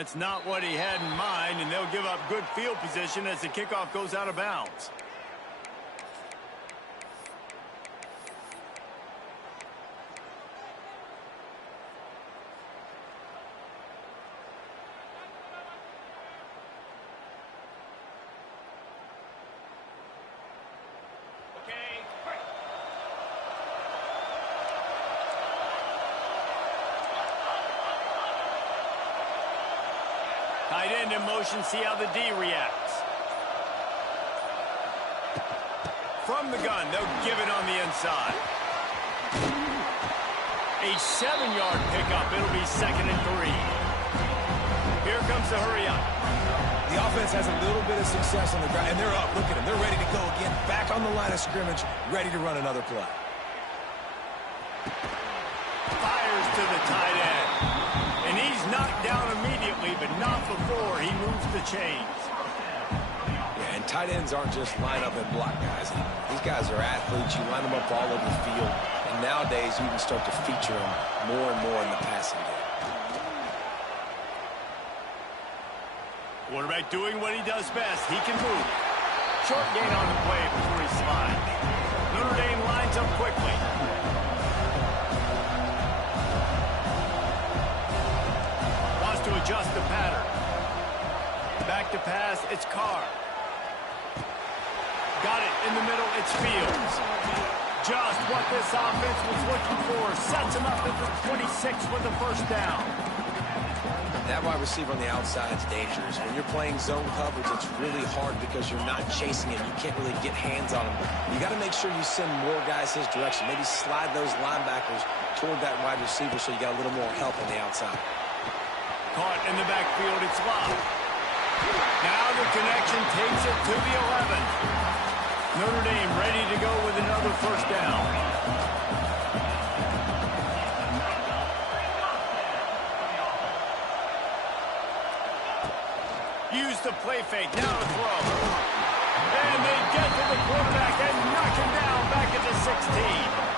That's not what he had in mind, and they'll give up good field position as the kickoff goes out of bounds. Tight end in motion, see how the D reacts. From the gun, they'll give it on the inside. A 7-yard pickup, it'll be 2nd and 3. Here comes the hurry up. The offense has a little bit of success on the ground, and they're up. Look at them, they're ready to go again. Back on the line of scrimmage, ready to run another play. Fires to the tight end. And he's knocked down immediately, but not before he moves the chains. Yeah, and tight ends aren't just line up and block guys. These guys are athletes. You line them up all over the field. And nowadays, you can start to feature them more and more in the passing game. Quarterback doing what he does best. He can move. Short gain on the play before he slides. Notre Dame lines up quickly. To adjust the pattern. Back to pass, it's Carr. Got it in the middle, it's Fields. Just what this offense was looking for. Sets him up at the 26 with the first down. That wide receiver on the outside is dangerous. When you're playing zone coverage, it's really hard because you're not chasing him. You can't really get hands on him. You got to make sure you send more guys his direction. Maybe slide those linebackers toward that wide receiver so you got a little more help on the outside. Caught in the backfield, it's Love. Now the connection takes it to the 11. Notre Dame ready to go with another first down. Use the play fake, now to throw. And they get to the quarterback and knock him down back at the 16.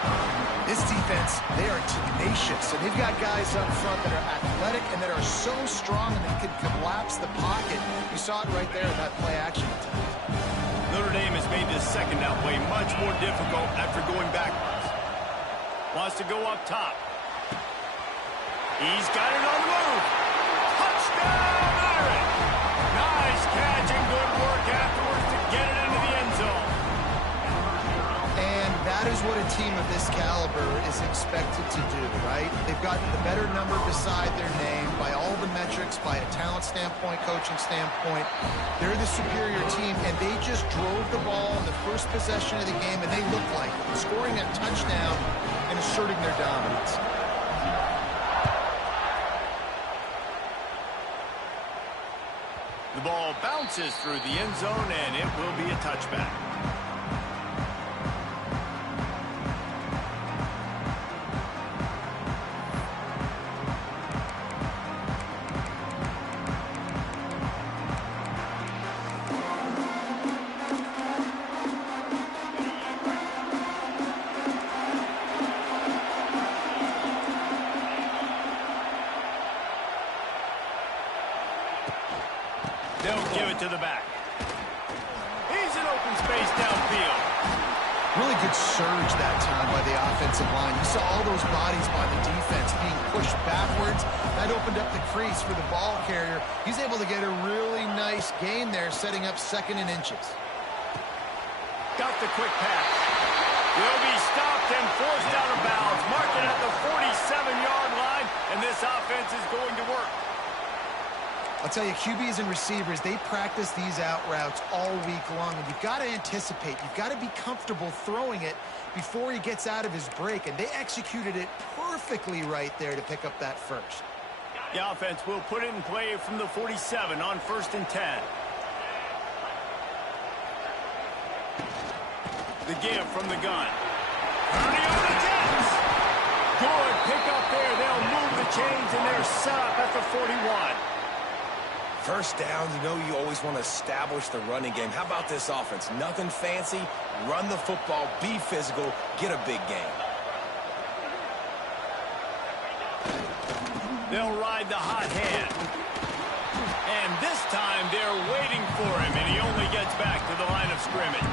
This defense, they are tenacious, and they've got guys up front that are athletic and that are so strong and they can collapse the pocket. You saw it right there in that play action attempt. Notre Dame has made this second down play much more difficult after going backwards. Wants to go up top. He's got it on the move. Touchdown, Irish! Nice catch and good work afterwards to get it into the end zone. That is what a team of this caliber is expected to do, right? They've got the better number beside their name by all the metrics, by a talent standpoint, coaching standpoint. They're the superior team, and they just drove the ball in the first possession of the game, and they looked like it, scoring a touchdown and asserting their dominance. The ball bounces through the end zone, and it will be a touchback. They'll give it to the back. He's in open space downfield. Really good surge that time by the offensive line. You saw all those bodies by the defense being pushed backwards. That opened up the crease for the ball carrier. He's able to get a really nice gain there, setting up 2nd and inches. Got the quick pass. Will be stopped and forced out of bounds. Marking at the 47-yard line, and this offense is going to work. I'll tell you, QBs and receivers, they practice these out routes all week long, and you've got to anticipate. You've got to be comfortable throwing it before he gets out of his break, and they executed it perfectly right there to pick up that first. The offense will put it in play from the 47 on 1st and 10. The give from the gun. Turning on the Jets. Good pick up there. They'll move the chains, and they're set up at the 41. First down, you know you always want to establish the running game. How about this offense? Nothing fancy. Run the football, be physical, get a big game. They'll ride the hot hand. And this time they're waiting for him, and he only gets back to the line of scrimmage.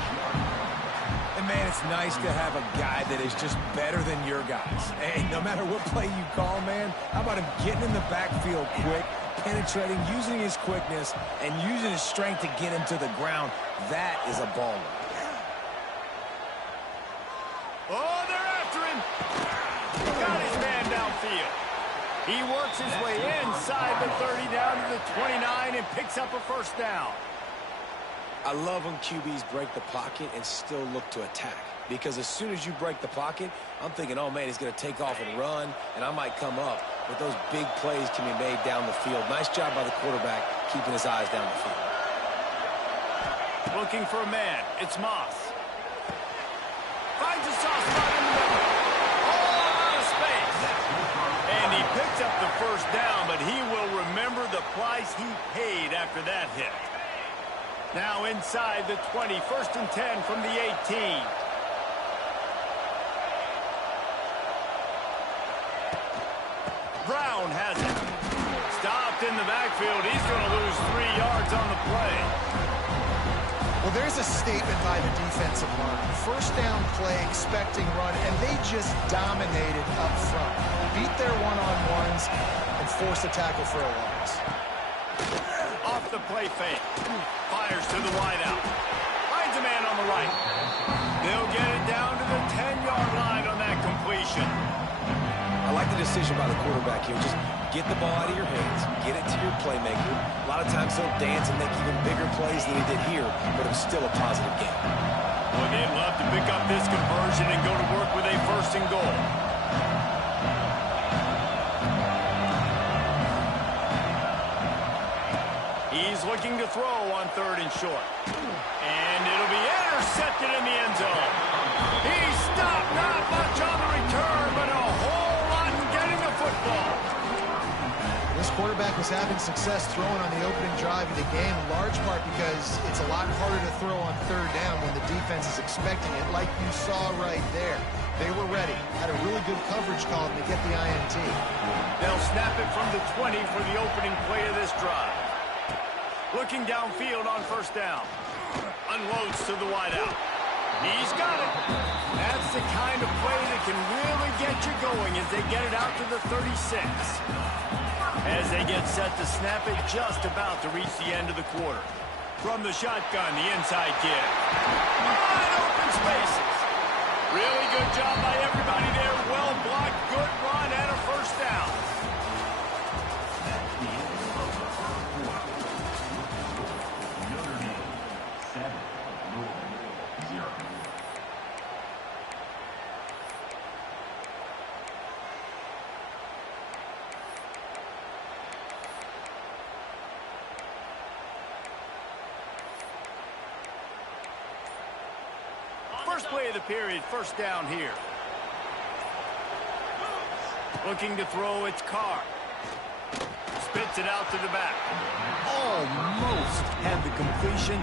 And, man, it's nice to have a guy that is just better than your guys. Hey, no matter what play you call, man, how about him getting in the backfield quick, penetrating, using his quickness, and using his strength to get him to the ground? That is a baller. Oh, they're after him. Got his man downfield. He works his way inside the 30 down to the 29 and picks up a first down. I love when QBs break the pocket and still look to attack. Because as soon as you break the pocket, I'm thinking, oh, man, he's going to take off and run, and I might come up. But those big plays can be made down the field. Nice job by the quarterback keeping his eyes down the field. Looking for a man. It's Moss. Finds a soft spot in the middle. All out of space. And he picks up the first down, but he will remember the price he paid after that hit. Now inside the 20, 1st and 10 from the 18. Brown has it. Stopped in the backfield. He's going to lose 3 yards on the play. Well, there's a statement by the defensive line. First down play, expecting run, and they just dominated up front. Beat their one-on-ones and forced a tackle for a loss. Off the play fake. Fires to the wideout. Finds a man on the right. They'll get it down to the 10-yard line on that completion. I like the decision by the quarterback here. Just get the ball out of your hands, get it to your playmaker. A lot of times he'll dance and make even bigger plays than he did here, but it was still a positive game. Well, they'd love to pick up this conversion and go to work with a 1st and goal. He's looking to throw on 3rd and short. And it'll be intercepted in the end zone. He stopped, not much on the return, but a whole lot in getting the football. This quarterback was having success throwing on the opening drive of the game, in large part because it's a lot harder to throw on 3rd down when the defense is expecting it, like you saw right there. They were ready. Had a really good coverage call to get the INT. They'll snap it from the 20 for the opening play of this drive. Looking downfield on 1st down. Unloads to the wideout. He's got it. That's the kind of play that can really get you going as they get it out to the 36. As they get set to snap it, just about to reach the end of the quarter. From the shotgun, the inside kick. Wide open spaces. Really good job by everybody there. Well blocked, good run, and a first down. First play of the period, 1st down here. Looking to throw, it's Carr. Spits it out to the back. Almost had the completion,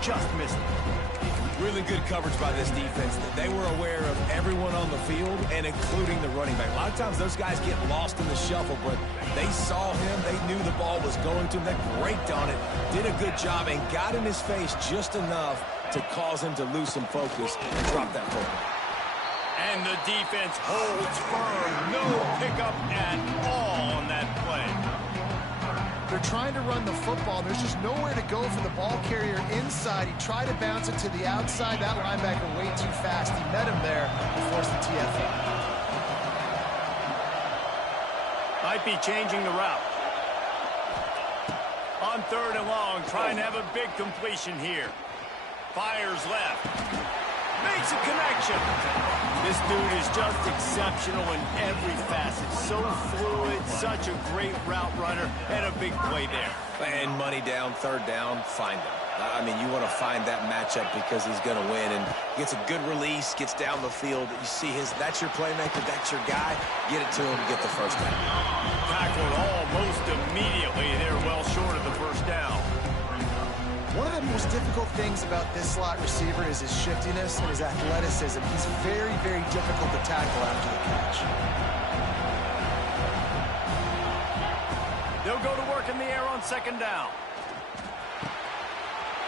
just missed it. Really good coverage by this defense. They were aware of everyone on the field, and including the running back. A lot of times those guys get lost in the shuffle, but they saw him. They knew the ball was going to him. They braked on it, did a good job, and got in his face just enough to cause him to lose some focus and drop that football. And the defense holds firm. No pickup at all on that play. They're trying to run the football. There's just nowhere to go for the ball carrier inside. He tried to bounce it to the outside. That linebacker way too fast. He met him there and forced the TFL. Might be changing the route. On 3rd and long, trying to have a big completion here. Fires left. Makes a connection. This dude is just exceptional in every facet. So fluid, such a great route runner, and a big play there. And money down, 3rd down, find him. I mean, you want to find that matchup because he's going to win. And gets a good release, gets down the field. You see that's your playmaker, that's your guy. Get it to him, get the first down. Tackled almost immediately. They're well short of the first down. One of the most difficult things about this slot receiver is his shiftiness and his athleticism. He's very, very difficult to tackle after the catch. They'll go to work in the air on second down.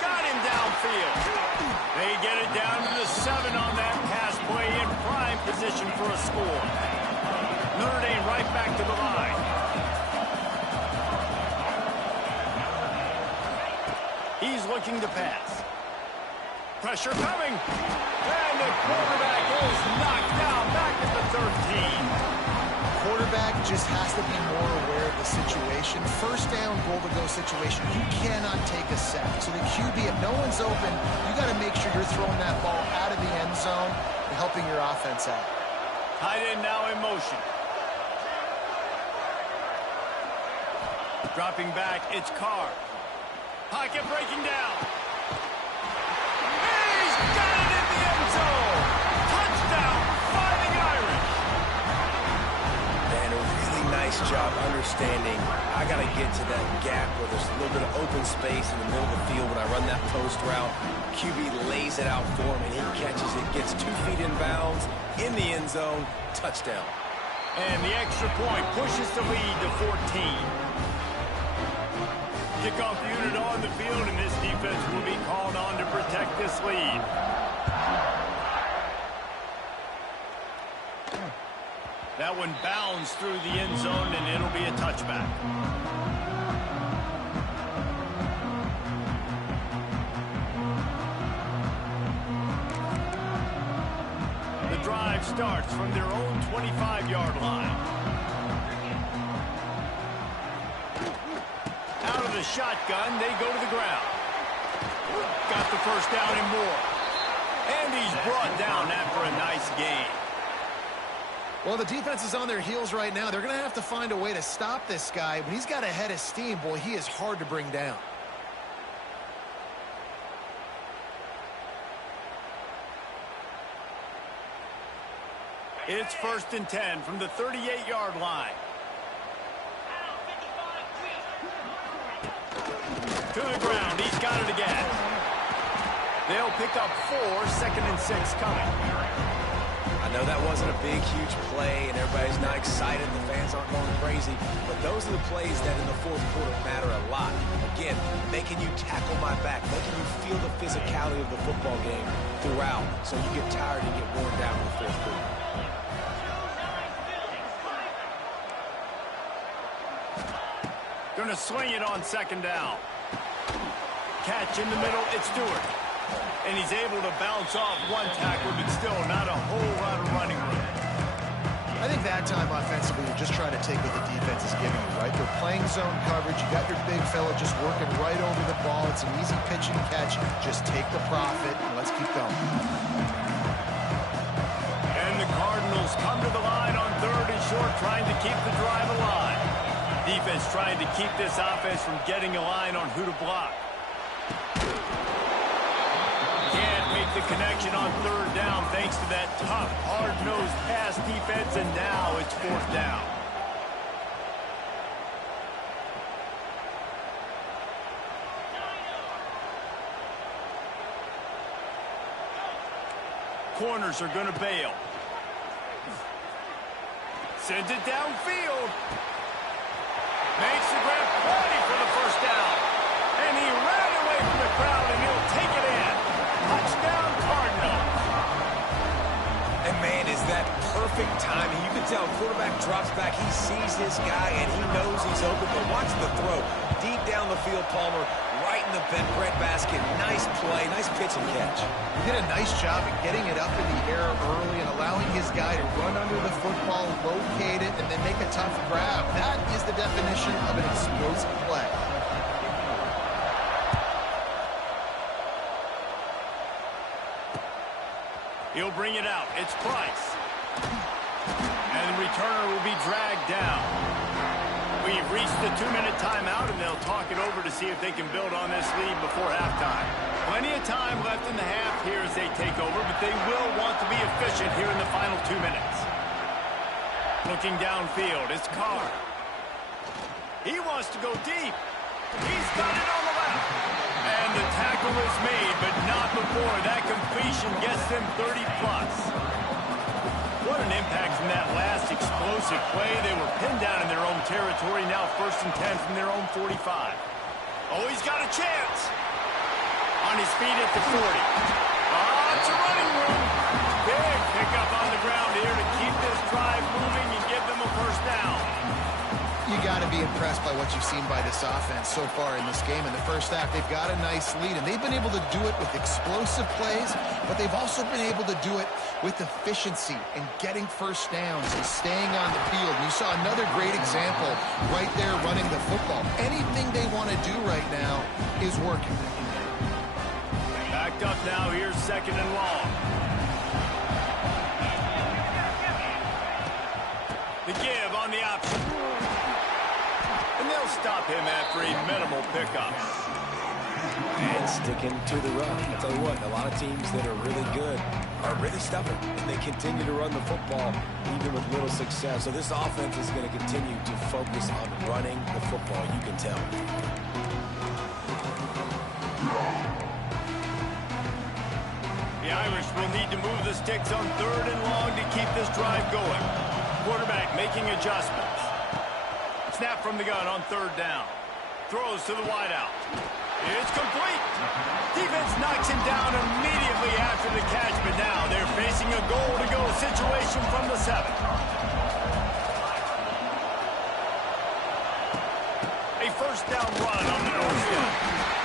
Got him downfield. They get it down to the 7 on that pass play in prime position for a score. Notre Dame right back to the line. He's looking to pass. Pressure coming. And the quarterback is knocked down back at the 13. Quarterback just has to be more aware of the situation. First down, goal-to-go situation. You cannot take a sack. So the QB, if no one's open, you got to make sure you're throwing that ball out of the end zone and helping your offense out. Tight end now in motion. Dropping back, it's Carr. Pocket breaking down. He's got it in the end zone. Touchdown, Fighting Irish. And a really nice job understanding I got to get to that gap where there's a little bit of open space in the middle of the field when I run that post route. QB lays it out for him, and he catches it, gets 2 feet in bounds, in the end zone, touchdown. And the extra point pushes the lead to 14. Kickoff unit on the field, and this defense will be called on to protect this lead. That one bounds through the end zone, and it'll be a touchback. The drive starts from their own 25-yard line. Out of the shotgun, they go to the ground. Got the first down and more. And he's brought down after a nice gain. Well, the defense is on their heels right now. They're going to have to find a way to stop this guy. When he's got a head of steam, boy, he is hard to bring down. It's 1st and 10 from the 38-yard line. To the ground, he's got it again. They'll pick up 4, 2nd and 6 coming. I know that wasn't a big, huge play, and everybody's not excited. The fans aren't going crazy. But those are the plays that in the 4th quarter matter a lot. Again, making you tackle my back, making you feel the physicality of the football game throughout, so you get tired and get worn down in the 4th quarter. Going to swing it on 2nd down. Catch in the middle, it's Stewart. And he's able to bounce off one tackle, but still not a whole lot of running room. I think that time offensively, you're just trying to take what the defense is giving you, right? They're playing zone coverage. You got your big fella just working right over the ball. It's an easy pitch and catch. Just take the profit, and let's keep going. And the Cardinals come to the line on 3rd and short, trying to keep the drive alive. Defense trying to keep this offense from getting a line on who to block. Can't make the connection on 3rd down thanks to that tough, hard-nosed pass defense, and now it's 4th down. Corners are going to bail. Sends it downfield. Makes the grab, plenty for the 1st down. And he ran away from the crowd, and he'll take it in. Touchdown, Cardinals. And, man, is that perfect timing. You can tell quarterback drops back. He sees his guy, and he knows he's open. But watch the throw. Deep down the field, Palmer, right in the breadbasket. Nice play, nice pitch and catch. He did a nice job of getting it up in the air early and allowing his guy to run under the football, locate it, and then make a tough grab. That is the definition of an explosive play. He'll bring it out. It's Price. And the returner will be dragged down. We've reached the 2-minute timeout, and they'll talk it over to see if they can build on this lead before halftime. Plenty of time left in the half here as they take over, but they will want to be efficient here in the final 2 minutes. Looking downfield, it's Carr. He wants to go deep. He's got it on the left. And the tackle is made, but not before that completion gets them 30+. What an impact from that last explosive play. They were pinned down in their own territory. Now 1st and 10 from their own 45. Oh, he's got a chance. On his feet at the 40. Oh, it's a running room. Big pickup on the ground here to keep this drive moving and give them a 1st down. You got to be impressed by what you've seen by this offense so far in this game. In the 1st half, they've got a nice lead, and they've been able to do it with explosive plays, but they've also been able to do it with efficiency and getting 1st downs and staying on the field. And you saw another great example right there running the football. Anything they want to do right now is working. Backed up now. Here's 2nd and long. The give on the option. And they'll stop him after a minimal pickup. And sticking to the run. I'll tell you what, a lot of teams that are really good are really stubborn, and they continue to run the football even with little success. So this offense is going to continue to focus on running the football, you can tell. The Irish will need to move the sticks on 3rd and long to keep this drive going. Quarterback making adjustments. Snap from the gun on 3rd down. Throws to the wideout. It's complete. Defense knocks him down immediately after the catch, but now they're facing a goal-to-go situation from the 7. A 1st down run on the doorstep.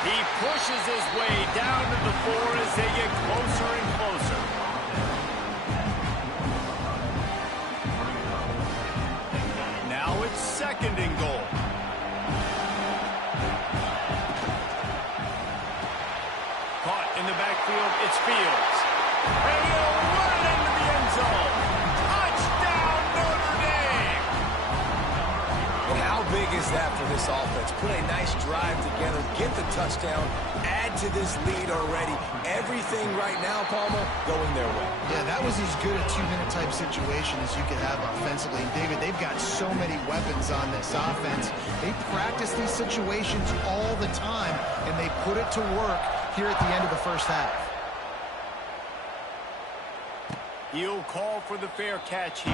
He pushes his way down to the 4 as they get closer and closer. Now it's 2nd and goal. Caught in the backfield, it's Fields. And he'll run it into the end zone. Touchdown, Notre Dame! And how big is that for this offense? Put a nice drive together, get the touchdown, add to this lead already. Everything right now, Palmer, going their way. Yeah, that was as good a 2-minute type situation as you could have offensively. And David, they've got so many weapons on this offense. They practice these situations all the time, and they put it to work here at the end of the 1st half. He'll call for the fair catch here.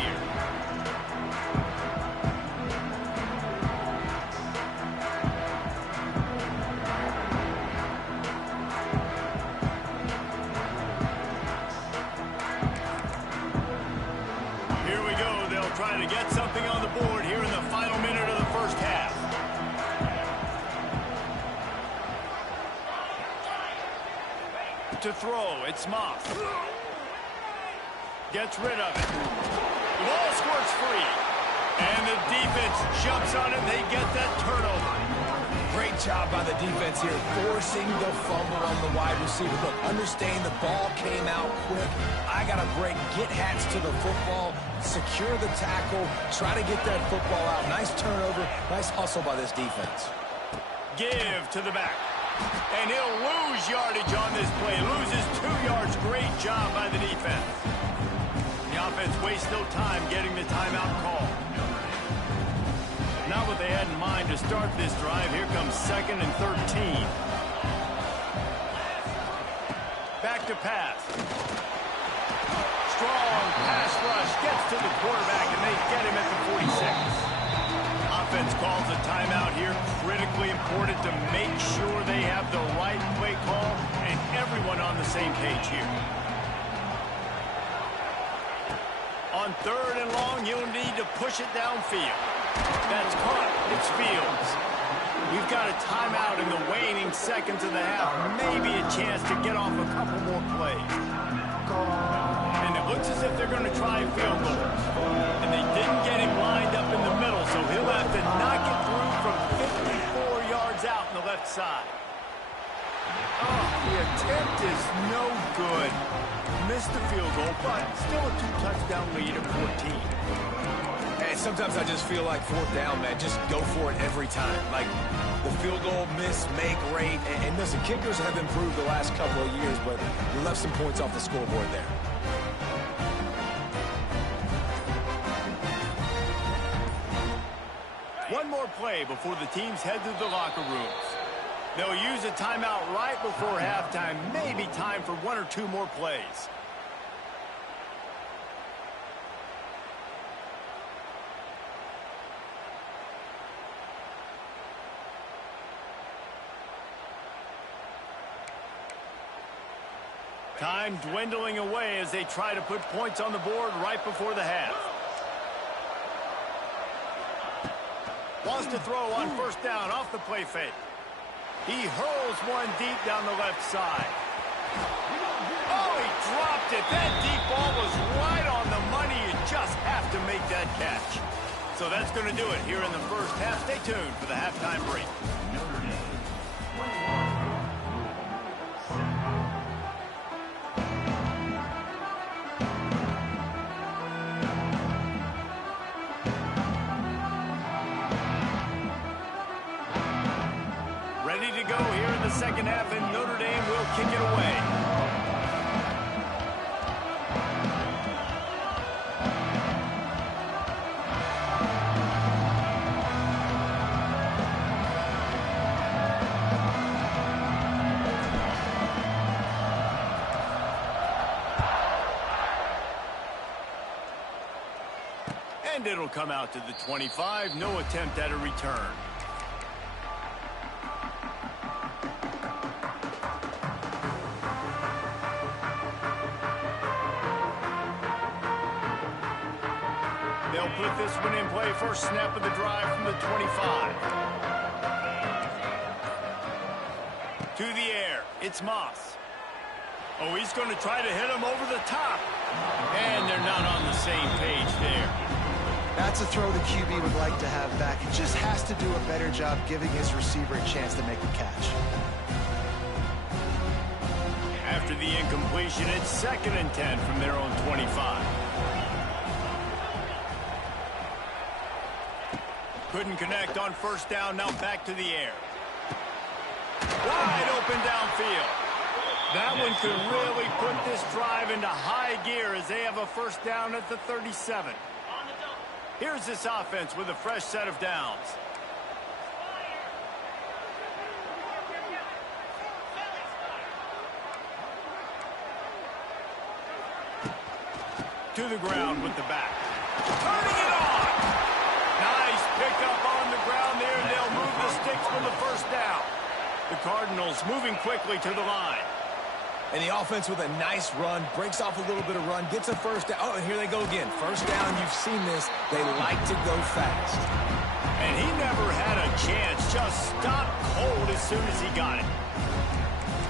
Here we go. They'll try to get something on the board here in the final minute of the 1st half. To throw, it's Moss. Gets rid of it. The ball squirts free. And the defense jumps on it. They get that turnover. Great job by the defense here, forcing the fumble on the wide receiver. Look, understand the ball came out quick. I got to break, get hats to the football, secure the tackle, try to get that football out. Nice turnover, nice hustle by this defense. Give to the back. And he'll lose yardage on this play. Loses 2 yards. Great job by the defense. The offense wastes no time getting the timeout call. Not what they had in mind to start this drive. Here comes 2nd and 13. Back to pass. Strong pass rush. Gets to the quarterback, and they get him at the 46. Offense calls a timeout here. Critically important to make sure they have the right play call and everyone on the same page here. On 3rd and long, you'll need to push it downfield. That's caught. It's Fields. We've got a timeout in the waning seconds of the half. Maybe a chance to get off a couple more plays. And it looks as if they're going to try a field goal. And they didn't get him lined up in the middle, so he'll have to knock it through from 54 yards out on the left side. Oh, the attempt is no good. Missed the field goal, but still a 2-touchdown lead at 14. Hey, sometimes I just feel like 4th down, man. Just go for it every time. Like the field goal miss, make rate. And listen, kickers have improved the last couple of years, but you left some points off the scoreboard there. One more play before the teams head to the locker rooms. They'll use a timeout right before halftime. Maybe time for 1 or 2 more plays. Time dwindling away as they try to put points on the board right before the half. Wants to throw on first down off the play fake. He hurls one deep down the left side. Oh, he dropped it. That deep ball was right on the money. You just have to make that catch. So that's going to do it here in the first half. Stay tuned for the halftime break. Ready to go here in the second half, and Notre Dame will kick it away. And it'll come out to the 25. No attempt at a return. They'll put this one in play. First snap of the drive from the 25. To the air. It's Moss. Oh, he's going to try to hit him over the top. And they're not on the same page there. That's a throw the QB would like to have back. He just has to do a better job giving his receiver a chance to make the catch. After the incompletion, it's 2nd and 10 from their own 25. Couldn't connect on first down. Now back to the air. Wide open downfield. That one could really put this drive into high gear as they have a first down at the 37. Here's this offense with a fresh set of downs. To the ground with the back. Turning it on! Nice pickup on the ground there, and they'll move the sticks for the first down. The Cardinals moving quickly to the line. And the offense with a nice run, breaks off a little bit of run, gets a first down. Oh, and here they go again. First down, you've seen this. They like to go fast. And he never had a chance. Just stopped cold as soon as he got it.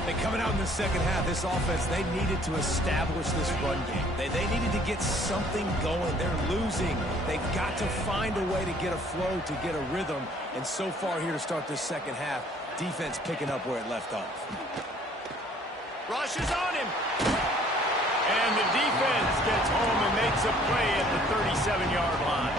And coming out in the second half, this offense, they needed to establish this run game. They needed to get something going. They're losing. They've got to find a way to get a flow, to get a rhythm. And so far here to start this second half, defense picking up where it left off. Rushes on him. And the defense gets home and makes a play at the 37-yard line.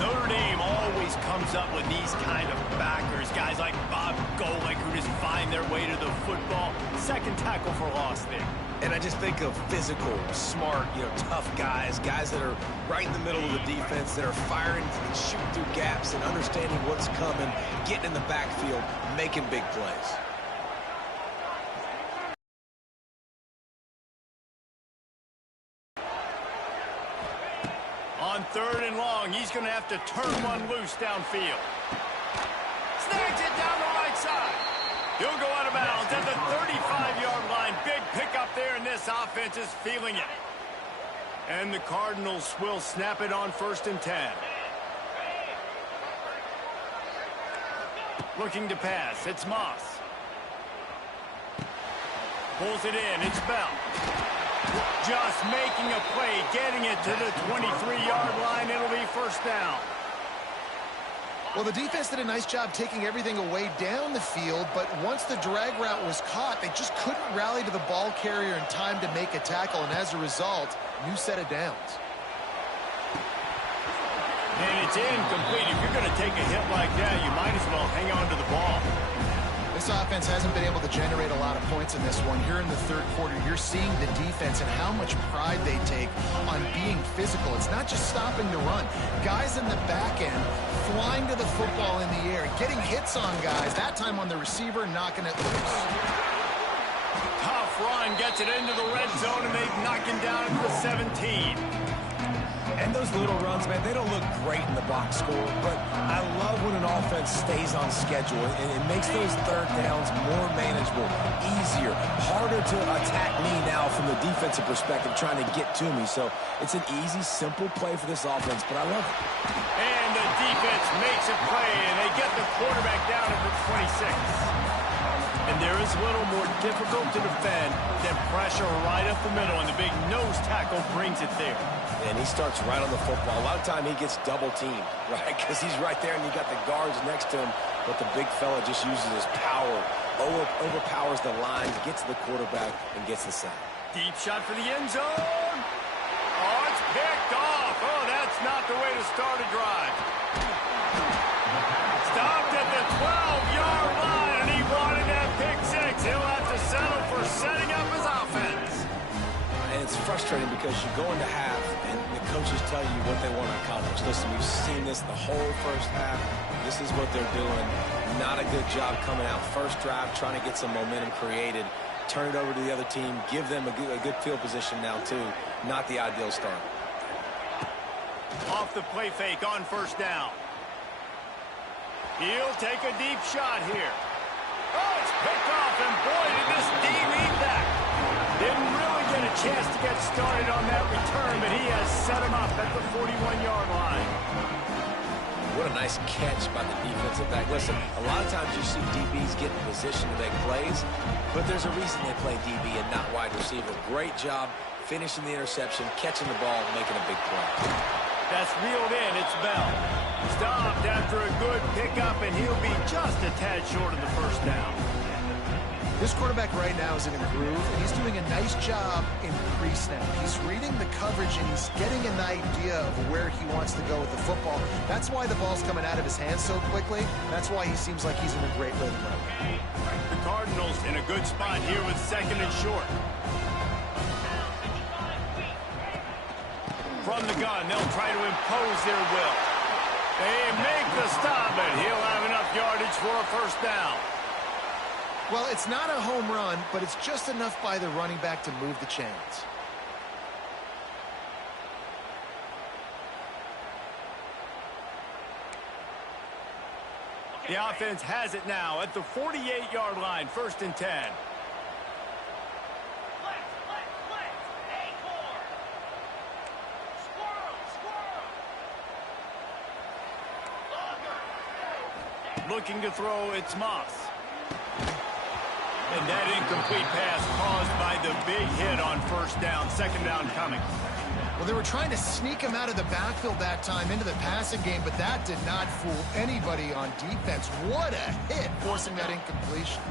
Notre Dame always comes up with these kind of backers, guys like Bob Golick who just find their way to the football. Second tackle for loss there. And I just think of physical, smart, tough guys that are right in the middle of the defense, that are firing and shooting through gaps and understanding what's coming, getting in the backfield, making big plays. On 3rd and long, he's going to have to turn one loose downfield. Snags it down the right side. He'll go out of bounds at the 35-yard line. Big pickup there, and this offense is feeling it. And the Cardinals will snap it on 1st and 10. Looking to pass. It's Moss. Pulls it in. It's Bell. Just making a play, getting it to the 23-yard line. It'll be first down. Well, the defense did a nice job taking everything away down the field, but once the drag route was caught, they just couldn't rally to the ball carrier in time to make a tackle, and as a result, new set of downs. And it's incomplete. If you're going to take a hit like that, you might as well hang on to the ball. This offense hasn't been able to generate a lot of points in this one. Here in the third quarter, you're seeing the defense and how much pride they take on being physical. It's not just stopping the run. Guys in the back end flying to the football in the air, getting hits on guys, that time on the receiver, knocking it loose. Tough run, gets it into the red zone, and they knock him down to the 17. And those those little runs, man, they don't look great in the box score, but I love when an offense stays on schedule, and it makes those third downs more manageable, easier, harder to attack me now from the defensive perspective trying to get to me. So it's an easy, simple play for this offense, but I love it. And the defense makes a play, and they get the quarterback down at the 26. And there is little more difficult to defend than pressure right up the middle, and the big nose tackle brings it there. And he starts right on the football. A lot of time he gets double-teamed, right? Because he's right there, and you got the guards next to him, but the big fella just uses his power, overpowers the line, gets to the quarterback, and gets the sack. Deep shot for the end zone. Oh, it's picked off. Oh, that's not the way to start a drive. Stopped at the 12-yard line, and he wanted that pick six. He'll have to settle for setting up his offense. And it's frustrating because you go into half, and the coaches tell you what they want to accomplish. Listen, we've seen this the whole first half. This is what they're doing. Not a good job coming out first drive, trying to get some momentum created. Turn it over to the other team. Give them a good field position now, too. Not the ideal start. Off the play fake on first down. He'll take a deep shot here. Oh, it's picked off, and boy, did this D need that. Didn't really get a chance to get started on that return, but he has set him up at the 41-yard line. What a nice catch by the defensive back. Listen, a lot of times you see DBs get in position to make plays, but there's a reason they play DB and not wide receiver. Great job finishing the interception, catching the ball, making a big play. That's reeled in. It's Bell. Stopped after a good pickup, and he'll be just a tad short of the first down. This quarterback right now is in a groove, and he's doing a nice job in pre-snap. He's reading the coverage, and he's getting an idea of where he wants to go with the football. That's why the ball's coming out of his hands so quickly. That's why he seems like he's in a great rhythm right now. The Cardinals in a good spot here with second and short. From the gun, they'll try to impose their will. They make the stop, but he'll have enough yardage for a first down. Well, it's not a home run, but it's just enough by the running back to move the chains. The offense has it now at the 48-yard line, first and 10. Looking to throw, it's Moss. And that incomplete pass caused by the big hit on first down. Second down coming. Well, they were trying to sneak him out of the backfield that time into the passing game, but that did not fool anybody on defense. What a hit, forcing that incompletion.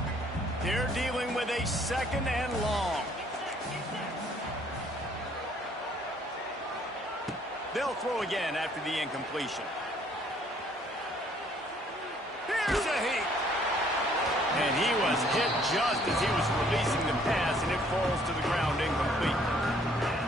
They're dealing with a second and long. They'll throw again after the incompletion. Here's a heat. And he was hit just as he was releasing the pass, and it falls to the ground incomplete.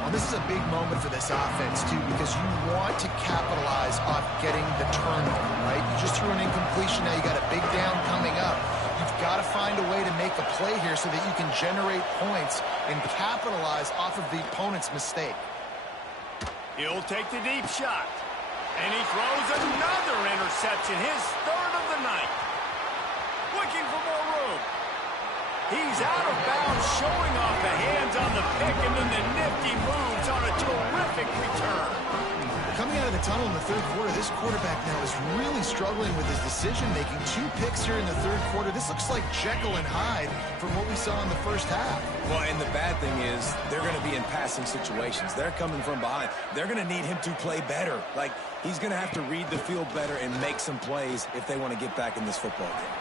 Well, this is a big moment for this offense, too, because you want to capitalize off getting the turnover, right? You just threw an incompletion. Now you got a big down coming up. You've got to find a way to make a play here so that you can generate points and capitalize off of the opponent's mistake. He'll take the deep shot. And he throws another interception, his third of the night. Looking for more room. He's out of bounds, showing off the hands on the pick, and then the nifty moves on a terrific return. Coming out of the tunnel in the third quarter, this quarterback now is really struggling with his decision-making. 2 picks here in the third quarter. This looks like Jekyll and Hyde from what we saw in the first half. Well, and the bad thing is they're going to be in passing situations. They're coming from behind. They're going to need him to play better. Like, he's going to have to read the field better and make some plays if they want to get back in this football game.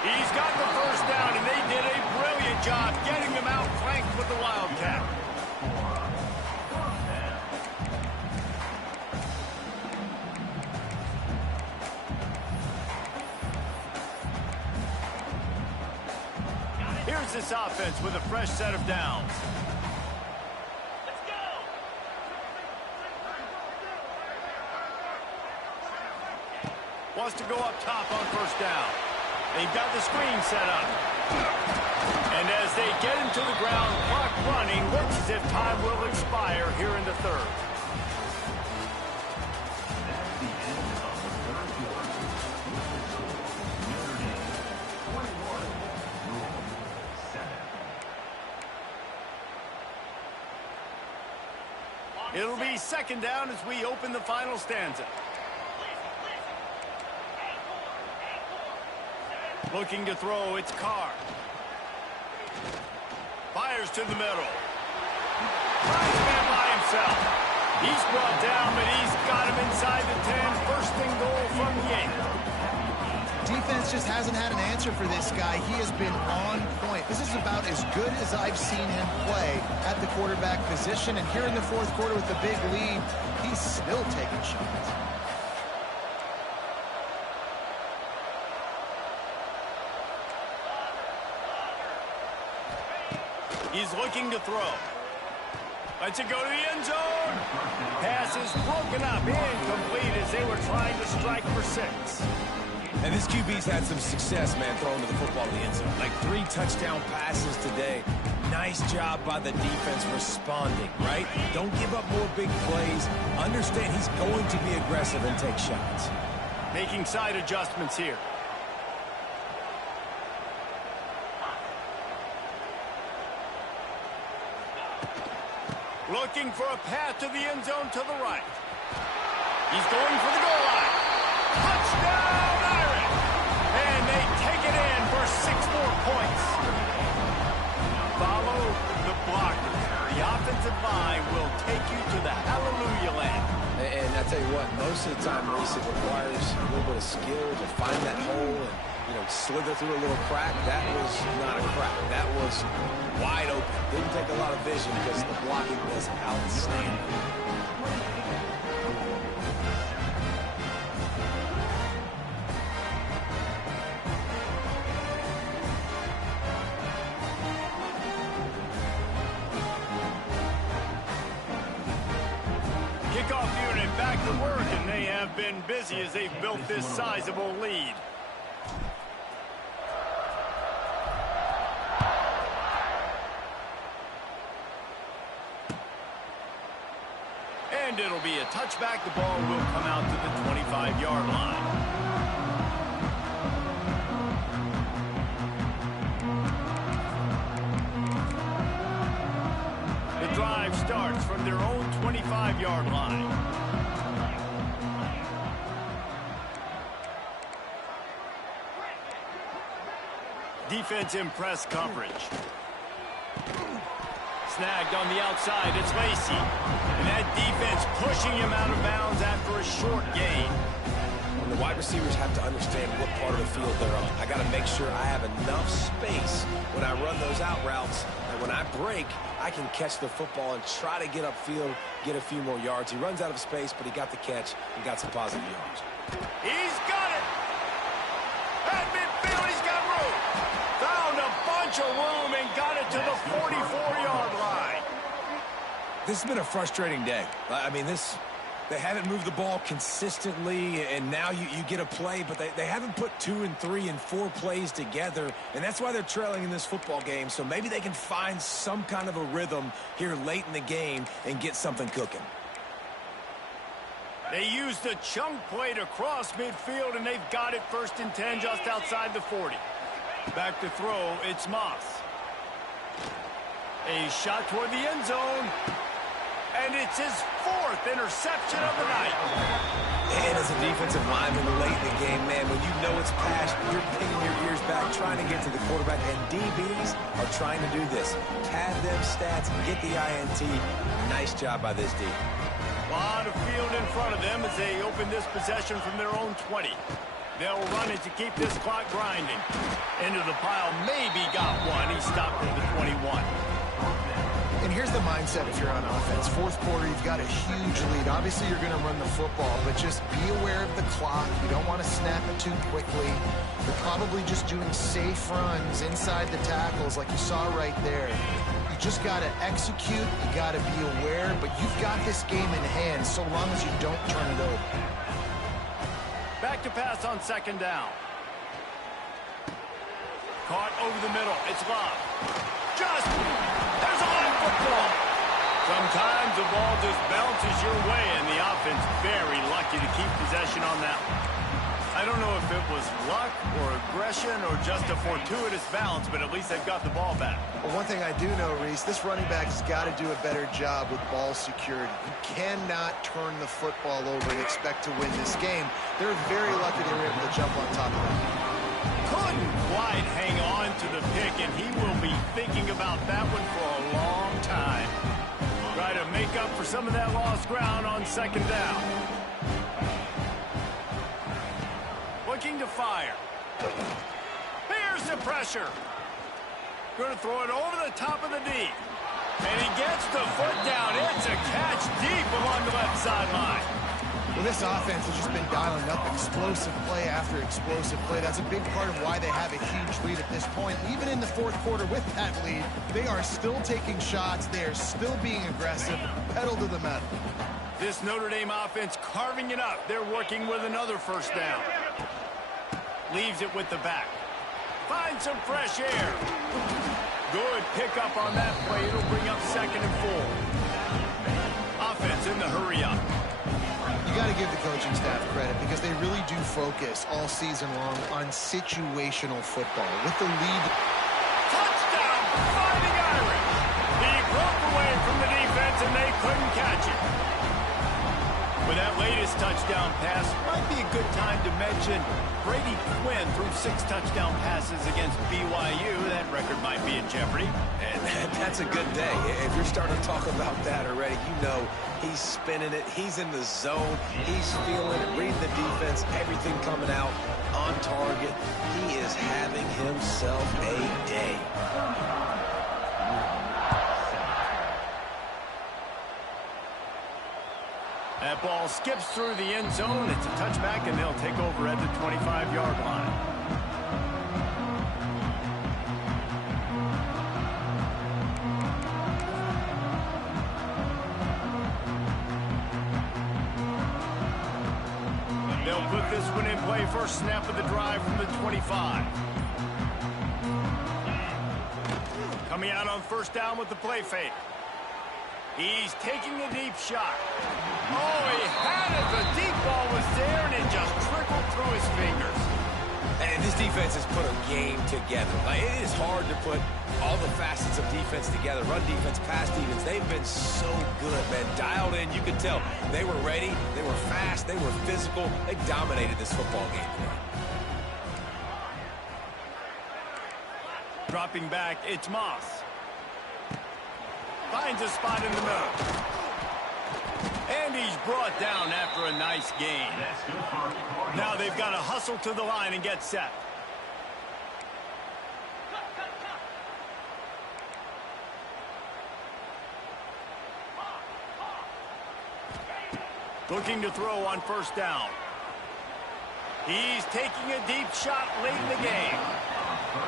He's got the first down, and they did a brilliant job getting them out flanked with the Wildcat. Here's this offense with a fresh set of downs. Let's go! Wants to go up top on first down. They've got the screen set up. And as they get him to the ground, clock running, looks as if time will expire here in the third. It'll be second down as we open the final stanza. Looking to throw, it's Carr. Fires to the middle. Finds man by himself. He's brought down, but he's got him inside the 10. First and goal from the 8. Defense just hasn't had an answer for this guy. He has been on point. This is about as good as I've seen him play at the quarterback position. And here in the fourth quarter with the big lead, he's still taking shots. He's looking to throw. Lets it go to the end zone. Pass is broken up, incomplete as they were trying to strike for 6. And this QB's had some success, man, throwing to the football in the end zone. Like 3 touchdown passes today. Nice job by the defense responding, right? Don't give up more big plays. Understand he's going to be aggressive and take shots. Making side adjustments here. Looking for a path to the end zone to the right. He's going for the goal line. Touchdown, Irish! And they take it in for 6 more points. Follow the blockers. The offensive line will take you to the hallelujah land. And I tell you what, most of the time, Reese, it requires a little bit of skill to find that hole and, slither through a little crack. That was not a crack. That was wide open. Didn't take a lot of vision because the blocking was outstanding. Kickoff unit back to work, and they have been busy as they've built this sizable lead. And it'll be a touchback. The ball will come out to the 25-yard line. The drive starts from their own 25-yard line. Defense in press coverage. Snagged on the outside, it's Lacey. And that defense pushing him out of bounds after a short gain. And the wide receivers have to understand what part of the field they're on. I got to make sure I have enough space when I run those out routes. And when I break, I can catch the football and try to get upfield, get a few more yards. He runs out of space, but he got the catch and got some positive yards. He's got it! At midfield, he's got room. Found a bunch of room and got it to the 44-yard line. This has been a frustrating day. I mean, they haven't moved the ball consistently, and now you get a play, but they haven't put 2 and 3 and 4 plays together, and that's why they're trailing in this football game. So maybe they can find some kind of a rhythm here late in the game and get something cooking. They used a chunk play to cross midfield, and they've got it 1st and 10 just outside the 40. Back to throw, it's Moss. A shot toward the end zone. And it's his 4th interception of the night. And as a defensive lineman late in the game, man, when you know it's past, you're pinning your ears back, trying to get to the quarterback. And DBs are trying to do this. Pad them stats, get the INT. Nice job by this D. A lot of field in front of them as they open this possession from their own 20. They'll run it to keep this clock grinding. Into the pile, maybe got one. He stopped at the 21. And here's the mindset if you're on offense. Fourth quarter, you've got a huge lead. Obviously, you're going to run the football, but just be aware of the clock. You don't want to snap it too quickly. You're probably just doing safe runs inside the tackles like you saw right there. You just got to execute. You got to be aware, but you've got this game in hand so long as you don't turn it over. Back to pass on 2nd down. Caught over the middle. It's Love. There's a line football. Sometimes the ball just bounces your way, and the offense very lucky to keep possession on that one. I don't know if it was luck or aggression or just a fortuitous bounce, but at least they've got the ball back. Well, one thing I do know, Reese, this running back has got to do a better job with ball security. You cannot turn the football over and expect to win this game. They're very lucky they were able to jump on top of that. Couldn't quite hang on to the pick, and he will be thinking about that one for a long time. Try to make up for some of that lost ground on second down. Looking to fire. Here's the pressure. Going to throw it over the top of the D. And he gets the foot down. It's a catch deep along the left sideline. Well, this offense has just been dialing up explosive play after explosive play. That's a big part of why they have a huge lead at this point. Even in the fourth quarter with that lead, they are still taking shots. They are still being aggressive, pedal to the metal. This Notre Dame offense carving it up. They're working with another first down. Leaves it with the back. Finds some fresh air. Good pickup on that play. It'll bring up 2nd and 4. Offense in the hurry up. You got to give the coaching staff credit because they really do focus all season long on situational football. With the lead. Touchdown, Fighting Irish. He broke away from the defense and they couldn't catch it. With that latest touchdown pass, might be a good time to mention Brady Quinn threw 6 touchdown passes against BYU. That record might be in jeopardy. And that's a good day. If you're starting to talk about that already, you know he's spinning it. He's in the zone. He's feeling it, reading the defense, everything coming out on target. He is having himself a day. That ball skips through the end zone. It's a touchback, and they'll take over at the 25-yard line. They'll put this one in play. First snap of the drive from the 25. Coming out on first down with the play fake. He's taking a deep shot. Oh, he had it. The deep ball was there, and it just trickled through his fingers. And this defense has put a game together. Like, it is hard to put all the facets of defense together. Run defense, pass defense. They've been so good, man. Dialed in. You could tell they were ready. They were fast. They were physical. They dominated this football game. Dropping back, it's Moss. Finds a spot in the middle. And he's brought down after a nice gain. Now they've got to hustle to the line and get set. Looking to throw on first down. He's taking a deep shot late in the game.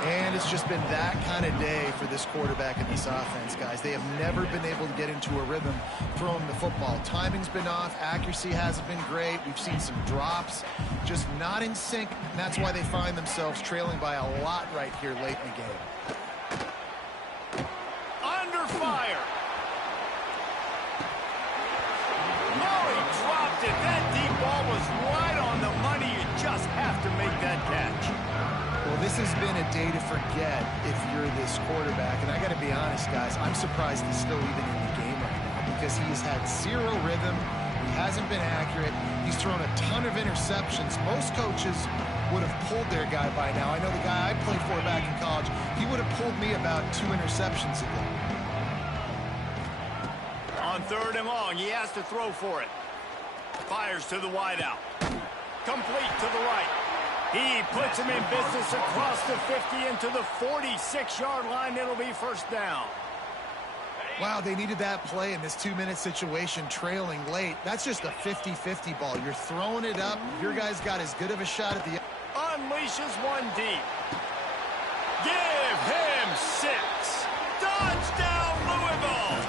And it's just been that kind of day for this quarterback and this offense, guys. They have never been able to get into a rhythm throwing the football. Timing's been off. Accuracy hasn't been great. We've seen some drops, just not in sync. And that's why they find themselves trailing by a lot right here late in the game. Under fire. No, he dropped it. That deep ball was right on the money. You just have to make that catch. Well, this has been a day to forget if you're this quarterback. And I got to be honest, guys, I'm surprised he's still even in the game right now because he's had zero rhythm. He hasn't been accurate. He's thrown a ton of interceptions. Most coaches would have pulled their guy by now. I know the guy I played for back in college, he would have pulled me about 2 interceptions ago. On 3rd and long, he has to throw for it. Fires to the wideout. Complete to the right. He puts him in business across the 50 into the 46-yard line. It'll be first down. Wow, they needed that play in this 2-minute situation, trailing late. That's just a 50-50 ball. You're throwing it up. Your guy's got as good of a shot at the... Unleashes one deep. Give him 6. Touchdown, Louisville!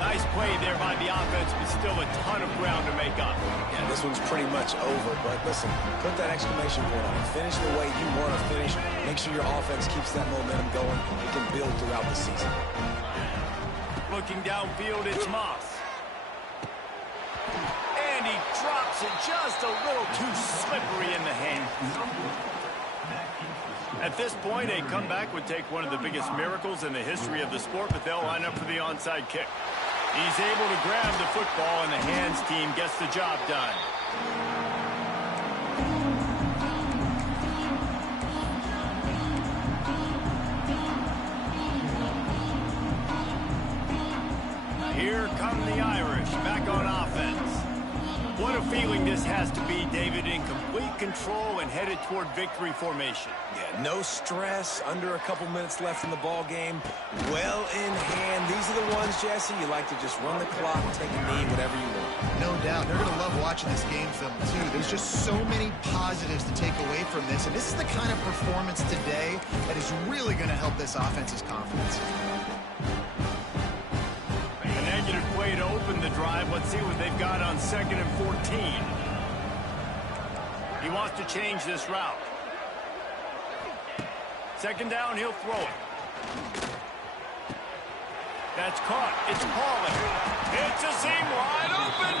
Nice play there by the offense, but still a ton of ground to make up. Yeah, this one's pretty much over, but listen, put that exclamation point on it. Finish the way you want to finish. Make sure your offense keeps that momentum going. It can build throughout the season. Looking downfield, it's Moss. And he drops makes it just a little too slippery in the hand. At this point, a comeback would take one of the biggest miracles in the history of the sport, but they'll line up for the onside kick. He's able to grab the football, and the hands team gets the job done. Here come the Irish, back on offense. What a feeling this has to be, David, in complete control and headed toward victory formation. Yeah, no stress, under a couple minutes left in the ball game. Well in hand. These are the ones, Jesse, you like to just run the clock, take a knee, whatever you want. No doubt. They're going to love watching this game film, too. There's just so many positives to take away from this, and this is the kind of performance today that is really going to help this offense's confidence. Way to open the drive. Let's see what they've got on 2nd and 14. He wants to change this route. 2nd down, he'll throw it. That's caught. It's Pauling. It's a seam wide open.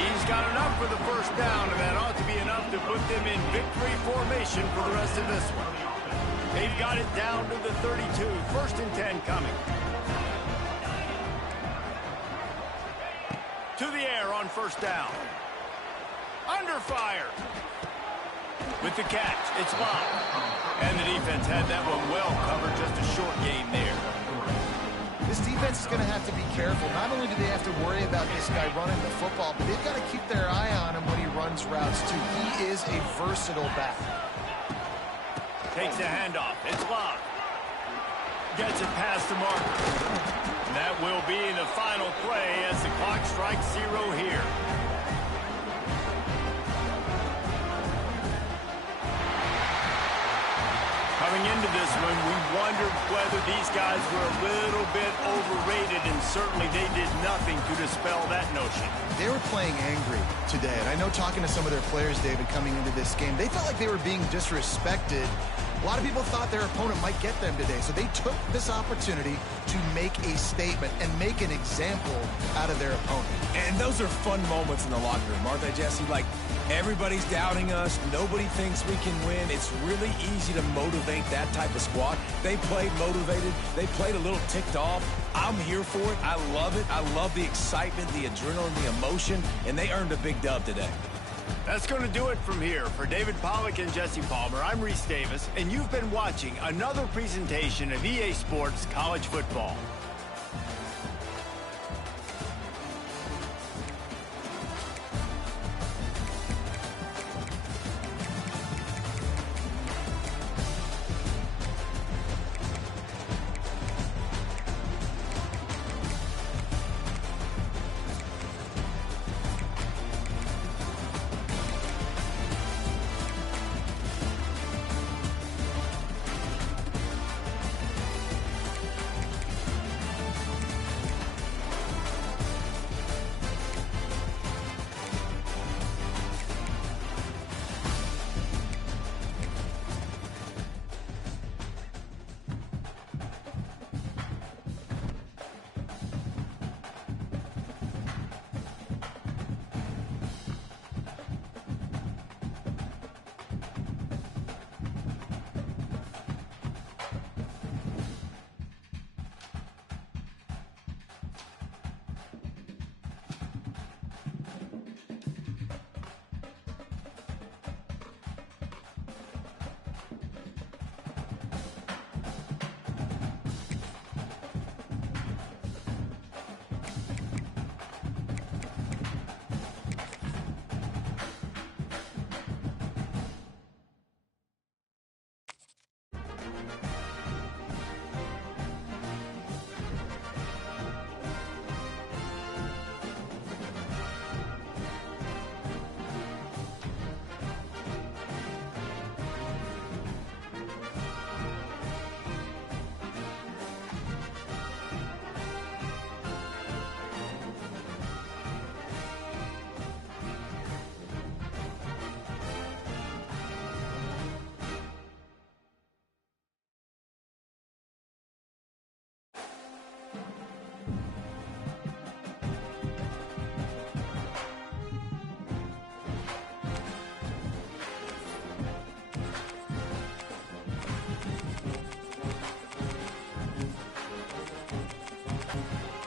He's got enough for the 1st down, and that ought to be enough to put them in victory formation for the rest of this one. They've got it down to the 32. 1st and 10 coming. To the air on 1st down. Under fire. With the catch, it's Bob. And the defense had that one well covered, just a short game there. This defense is going to have to be careful. Not only do they have to worry about this guy running the football, but they've got to keep their eye on him when he runs routes, too. He is a versatile back. Takes a handoff. It's Bob. Gets it past the marker. And that will be the final play as the clock strikes 0 here. Coming into this one, we wondered whether these guys were a little bit overrated, and certainly they did nothing to dispel that notion. They were playing angry today, and I know talking to some of their players, David, coming into this game, they felt like they were being disrespected. A lot of people thought their opponent might get them today, so they took this opportunity to make a statement and make an example out of their opponent. And those are fun moments in the locker room, aren't they, Jesse? Like, everybody's doubting us. Nobody thinks we can win. It's really easy to motivate that type of squad. They played motivated. They played a little ticked off. I'm here for it. I love it. I love the excitement, the adrenaline, the emotion, and they earned a big dub today. That's going to do it from here. For David Pollack and Jesse Palmer, I'm Reese Davis, and you've been watching another presentation of EA Sports College Football.